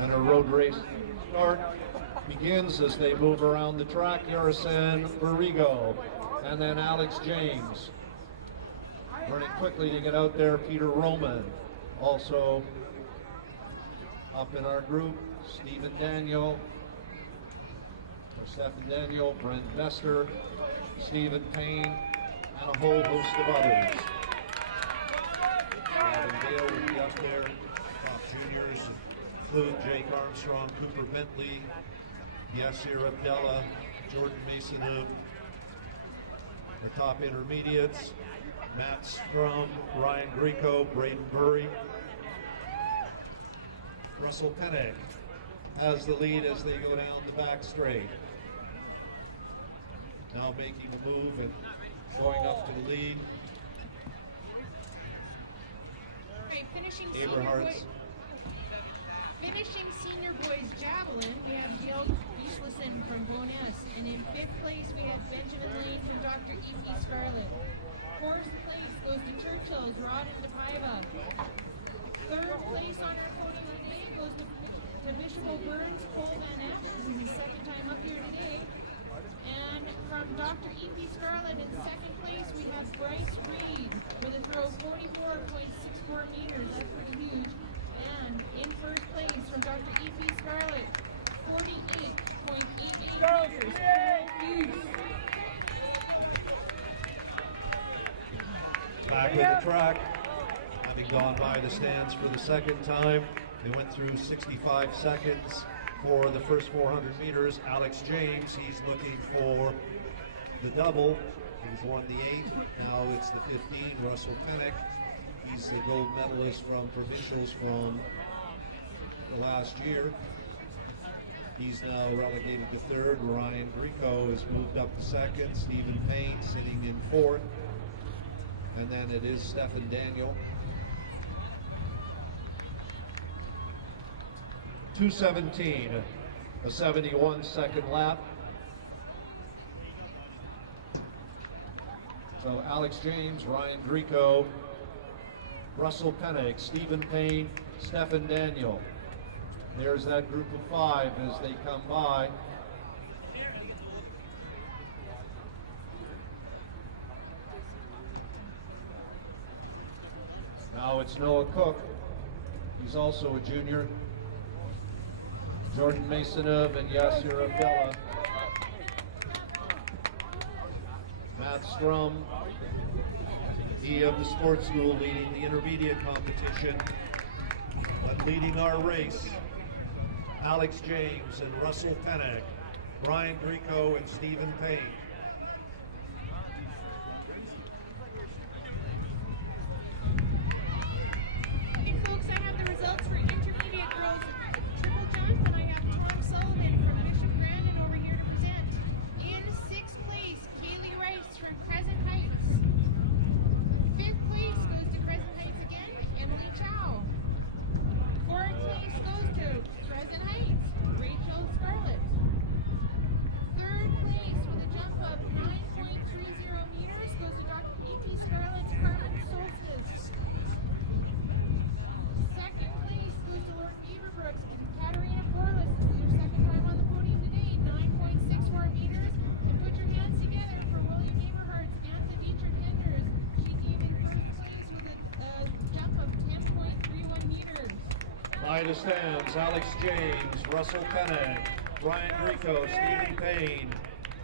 And our road race start begins as they move around the track. Yarison Barrigo and then Alex James. Running quickly to get out there, Peter Roman. Also up in our group, Stephen Daniel, Brent Bester, Stephen Payne, and a whole host of others. Gavin Dale will be up there. Top juniors include Jake Armstrong, Cooper Bentley, Yasir Abdallah, Jordan Mason of the top intermediates, Matt Strum, Ryan Greco, Braden Burry. Russell Pennick has the lead as they go down the back straight. Now making a move and going up to the lead. Right, finishing senior boys javelin, we have Dale Gislason from Bonus, and in 5th place we have Benjamin Lane from Dr. E.P. Scarlett. 4th place goes to Churchill's Rod and DePaiva. 3rd place on our podium today goes to Bishop O'Byrne's Cole Van Ash. This is his 2nd time up here today. And from Dr. E.P. Scarlett in 2nd place we have Bryce Reed with a throw of 44.64 meters. That's pretty huge. And in 1st place from Dr. E.P. Scarlett, 48.88 meters. Back on the track, having gone by the stands for the 2nd time. They went through 65 seconds for the first 400 meters. Alex James, he's looking for the double. He's won the 8, now it's the 15. Russell Pennick, he's the gold medalist from provincials from the last year. He's now relegated to 3rd. Ryan Greco has moved up to 2nd. Stephen Payne sitting in 4th. And then it is Stephen Daniel. 2:17, a 71-second lap. So Alex James, Ryan Greco, Russell Pennick, Stephen Payne, Stephen Daniel. There's that group of 5 as they come by. Now it's Noah Cook. He's also a junior. Jordan Masonov and Yasir Abdallah. Matt Strum, he of the sports school, leading the intermediate competition. But leading our race, Alex James and Russell Pennick, Ryan Greco and Stephen Payne. Okay, folks, I have the results for intermediate girls triple jump, and I have Tom Sullivan from Bishop Brandon over here to present. In 6th place, Kaylee Rice from Crescent Heights. 5th place goes to Crescent Heights again, Emily Chow. 4th place goes to Crescent Heights, Rachel Scarlett. 3rd place with a jump of 9.30 meters goes to Dr. E.P. Scarlett's Carmen Solstice. 2nd place goes to Lauren Beaverbrooks and Katarina Corliss. This is your 2nd time on the podium today, 9.64 meters. And put your hands together for William Eberhardt's Antha Dietrich Henders. She came in 1st place with a jump of 10.31 meters. By the stands, Alex James, Russell Pennick, Ryan Greco, Stephen Payne,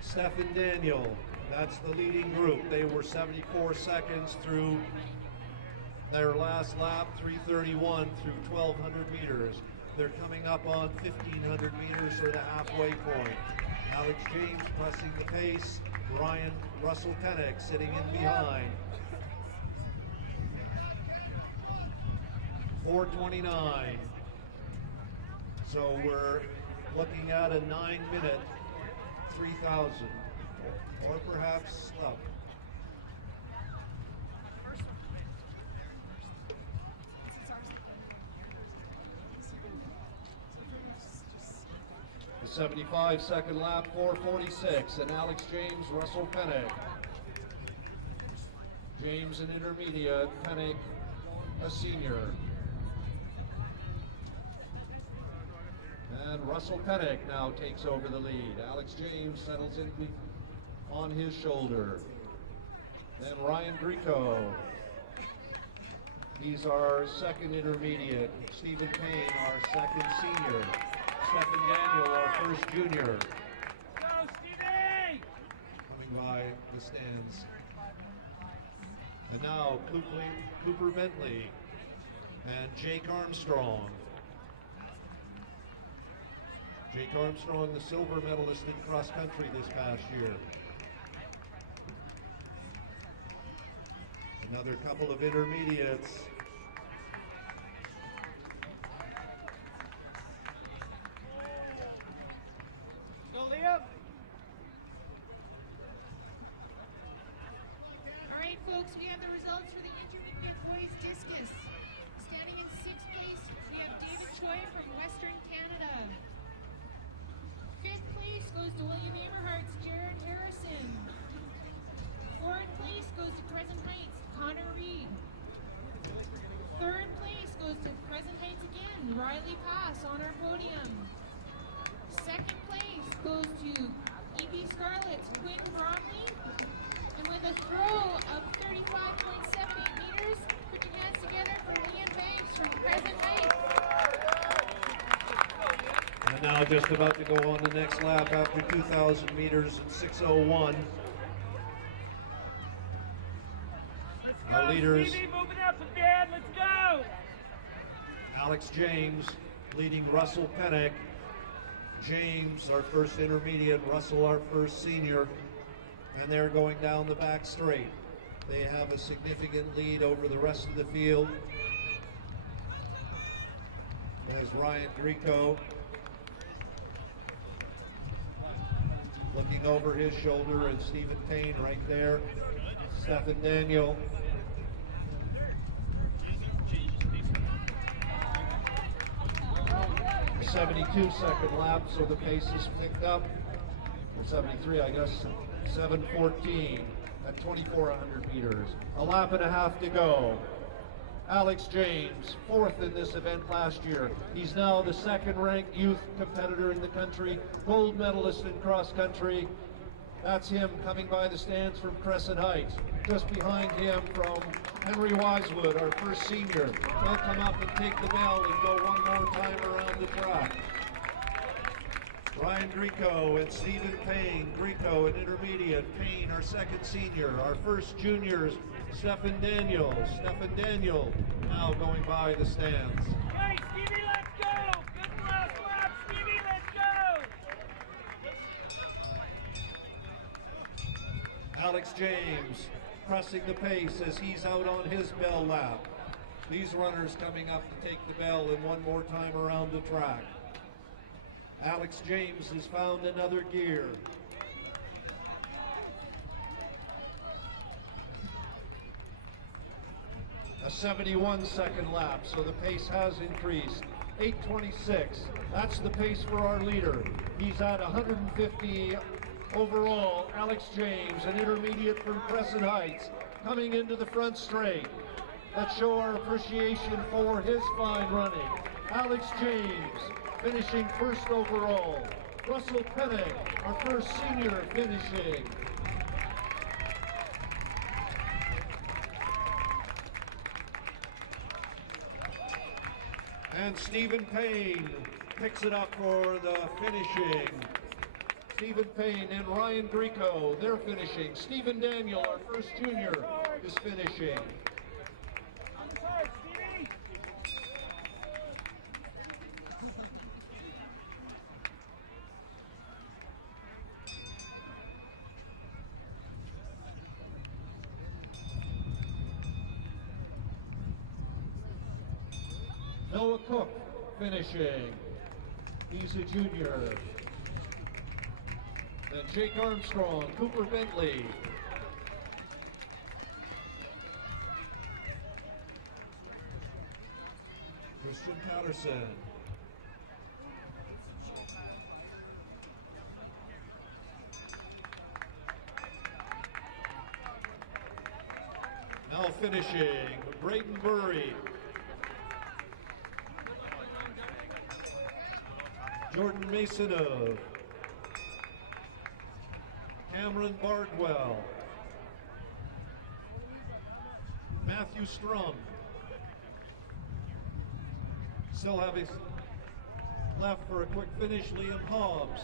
Stephen Daniel. That's the leading group. They were 74 seconds through their last lap, 3:31 through 1,200 meters. They're coming up on 1,500 meters or the halfway point. Alex James pressing the pace. Russell Pennick sitting in behind. 4:29. So we're looking at a 9-minute 3,000, or perhaps up. The 75-second lap, 4:46, and Alex James, Russell Pennick. James an intermediate, Pennick a senior. And Russell Pennick now takes over the lead. Alex James settles in on his shoulder. Then Ryan Greco. He's our second intermediate. Stephen Payne, our second senior. Stephen Daniel, our first junior. Go, Stevie! Coming by the stands. And now Cooper Bentley and Jake Armstrong. Jake Armstrong, the silver medalist in cross country this past year. Another couple of intermediates. Go, Liam! All right, folks, we have the results for the intermediate boys discus. Standing in 6th place, we have David Choi from Western Canada. 5th place goes to William Amerhart's Jared Harrison. 4th place goes to Crescent Heights, Connor Reed. 3rd place goes to Crescent Heights again, Riley Pass on our podium. 2nd place goes to EP Scarlet's Quinn Bromley. And with a throw of 35.78 meters, put your hands together for Leanne Banks from Crescent Heights. And now just about to go on the next lap after 2,000 meters in 6:01. Let's Our go, leaders. Stevie, moving up a bit, let's go! Alex James leading Russell Pennick. James, our first intermediate, Russell, our first senior, and they're going down the back straight. They have a significant lead over the rest of the field. There's Ryan Greco looking over his shoulder, and Stephen Payne right there. Stephen Daniel. A 72-second lap, so the pace is picked up. Or 73, I guess. 7:14 at 2,400 meters. A lap and a half to go. Alex James, 4th in this event last year. He's now the 2nd-ranked youth competitor in the country, gold medalist in cross country. That's him coming by the stands from Crescent Heights. Just behind him from Henry Wisewood, our first senior. He'll come up and take the bell and go one more time around the track. Ryan Greco and Stephen Payne. Greco, an intermediate. Payne, our second senior. Our first juniors, Stephen Daniel. Stephen Daniel now going by the stands. Hey, Stevie, let's go! Good last lap, Stevie, let's go! Alex James pressing the pace as he's out on his bell lap. These runners coming up to take the bell and one more time around the track. Alex James has found another gear. A 71-second lap, so the pace has increased. 8:26, that's the pace for our leader. He's at 150 overall. Alex James, an intermediate from Crescent Heights, coming into the front straight. Let's show our appreciation for his fine running. Alex James, finishing 1st overall. Russell Pennick, our first senior, finishing. And Stephen Payne picks it up for the finishing. Stephen Payne and Ryan Greco, they're finishing. Stephen Daniel, our first junior, is finishing. On the card, Stevie! Noah Cook finishing. He's a junior. Then Jake Armstrong, Cooper Bentley. Christian Patterson. Now finishing, Braden Burry. Jordan Masonov, Cameron Bardwell, Matthew Strum. Still have left for a quick finish, Liam Hobbs.